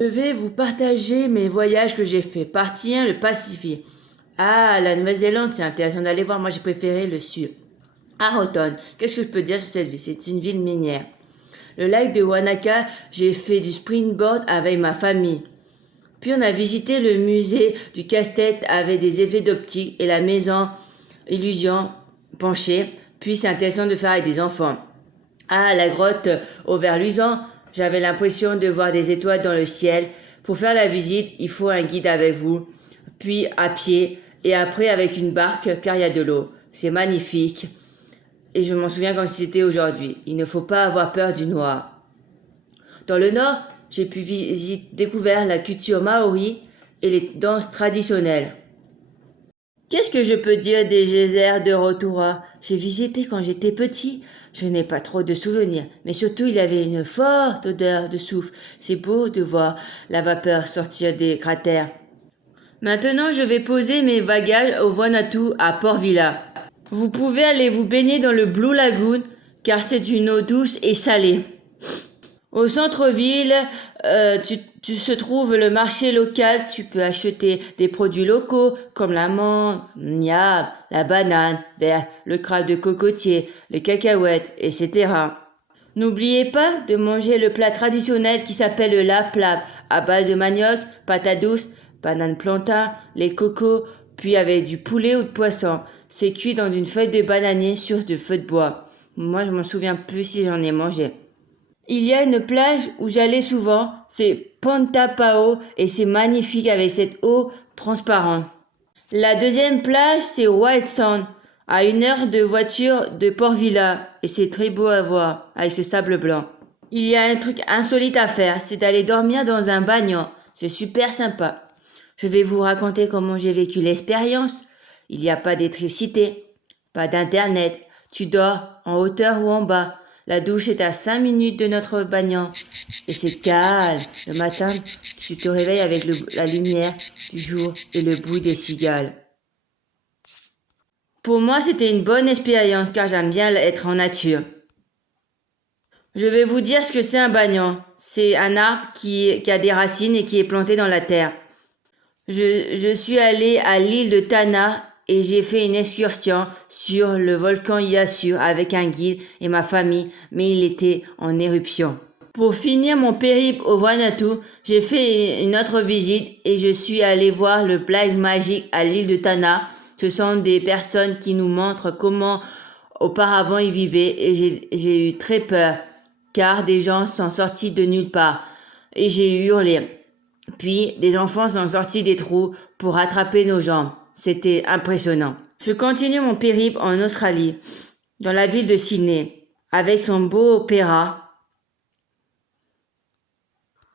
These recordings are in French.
Je vais vous partager mes voyages que j'ai fait. Partie 1, le Pacifique. Ah, la Nouvelle-Zélande, c'est intéressant d'aller voir. Moi, j'ai préféré le sud. Rarotonga, qu'est-ce que je peux dire sur cette ville? C'est une ville minière. Le lac de Wanaka, j'ai fait du springboard avec ma famille. Puis on a visité le musée du casse-tête avec des effets d'optique et la maison Illusion penchée. Puis c'est intéressant de faire avec des enfants. Ah, la grotte au verre luisant, j'avais l'impression de voir des étoiles dans le ciel. Pour faire la visite, il faut un guide avec vous, puis à pied et après avec une barque car il y a de l'eau. C'est magnifique et je m'en souviens comme si c'était aujourd'hui. Il ne faut pas avoir peur du noir. Dans le nord, j'ai pu découvrir la culture maori et les danses traditionnelles. Qu'est-ce que je peux dire des geysers de Rotorua? J'ai visité quand j'étais petit. Je n'ai pas trop de souvenirs, mais surtout il y avait une forte odeur de soufre. C'est beau de voir la vapeur sortir des cratères. Maintenant, je vais poser mes bagages au Vanuatu à Port Vila. Vous pouvez aller vous baigner dans le Blue Lagoon car c'est une eau douce et salée. Au centre-ville, tu se trouves le marché local. Tu peux acheter des produits locaux comme la menthe, miam, la banane, le crabe de cocotier, les cacahuètes, etc. N'oubliez pas de manger le plat traditionnel qui s'appelle le laplap, à base de manioc, patates douces, bananes plantain, les cocos, puis avec du poulet ou de poisson. C'est cuit dans une feuille de bananier sur de feux de bois. Moi, je m'en souviens plus si j'en ai mangé. Il y a une plage où j'allais souvent, c'est Pontapao et c'est magnifique avec cette eau transparente. La deuxième plage, c'est White Sand, à 1 heure de voiture de Port Vila et c'est très beau à voir avec ce sable blanc. Il y a un truc insolite à faire, c'est d'aller dormir dans un bagnon. C'est super sympa. Je vais vous raconter comment j'ai vécu l'expérience. Il n'y a pas d'électricité, pas d'internet. Tu dors en hauteur ou en bas. La douche est à 5 minutes de notre bagnon. Et c'est calme. Le matin, tu te réveilles avec la lumière du jour et le bruit des cigales. Pour moi, c'était une bonne expérience car j'aime bien être en nature. Je vais vous dire ce que c'est un bagnon. C'est un arbre qui a des racines et qui est planté dans la terre. Je suis allé à l'île de Tanna et j'ai fait une excursion sur le volcan Yasu avec un guide et ma famille, mais il était en éruption. Pour finir mon périple au Vanuatu, j'ai fait une autre visite et je suis allé voir le Black Magic à l'île de Tanna. Ce sont des personnes qui nous montrent comment auparavant ils vivaient et j'ai eu très peur car des gens sont sortis de nulle part et j'ai hurlé. Puis, des enfants sont sortis des trous pour attraper nos jambes. C'était impressionnant. Je continue mon périple en Australie, dans la ville de Sydney, avec son beau opéra.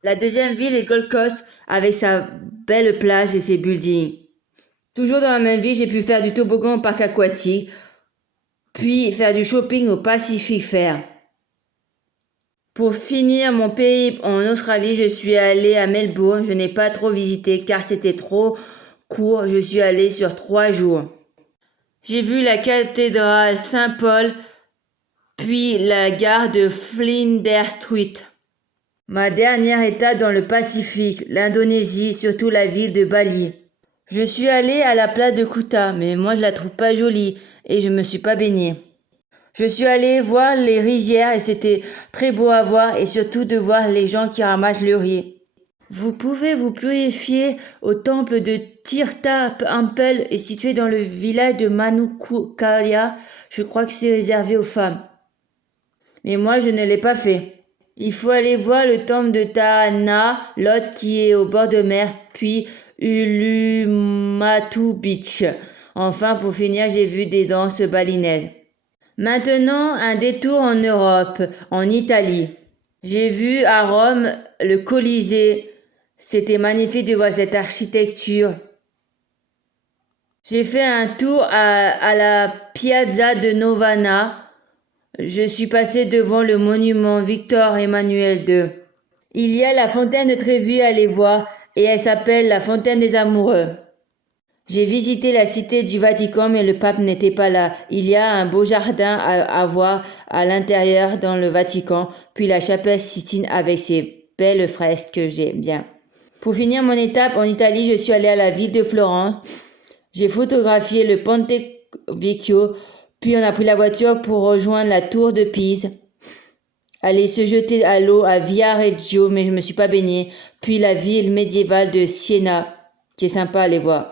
La deuxième ville est Gold Coast, avec sa belle plage et ses buildings. Toujours dans la même ville, j'ai pu faire du toboggan au parc aquatique, puis faire du shopping au Pacific Fair. Pour finir mon périple en Australie, je suis allée à Melbourne. Je n'ai pas trop visité car c'était trop court. Je suis allée sur 3 jours. J'ai vu la cathédrale Saint-Paul, puis la gare de Flinders Street. Ma dernière étape dans le Pacifique, l'Indonésie, surtout la ville de Bali. Je suis allée à la plage de Kuta, mais moi je la trouve pas jolie et je me suis pas baignée. Je suis allée voir les rizières et c'était très beau à voir et surtout de voir les gens qui ramassent le riz. Vous pouvez vous purifier au temple de Tirtha Ampel est situé dans le village de Manukuala. Je crois que c'est réservé aux femmes. Mais moi je ne l'ai pas fait. Il faut aller voir le temple de Tahana, l'autre qui est au bord de mer, puis Uluwatu Beach. Enfin pour finir j'ai vu des danses balinaises. Maintenant, un détour en Europe, en Italie. J'ai vu à Rome le Colisée. C'était magnifique de voir cette architecture. J'ai fait un tour à la Piazza de Novana. Je suis passé devant le monument Victor Emmanuel II. Il y a la fontaine de Trévi à aller voir et elle s'appelle la fontaine des amoureux. J'ai visité la cité du Vatican mais le pape n'était pas là. Il y a un beau jardin à voir à l'intérieur dans le Vatican, puis la chapelle Sistine avec ses belles fresques que j'aime bien. Pour finir mon étape en Italie, je suis allée à la ville de Florence. J'ai photographié le Ponte Vecchio, puis on a pris la voiture pour rejoindre la tour de Pise. Aller se jeter à l'eau à Viareggio, mais je me suis pas baignée. Puis la ville médiévale de Siena, qui est sympa à aller voir.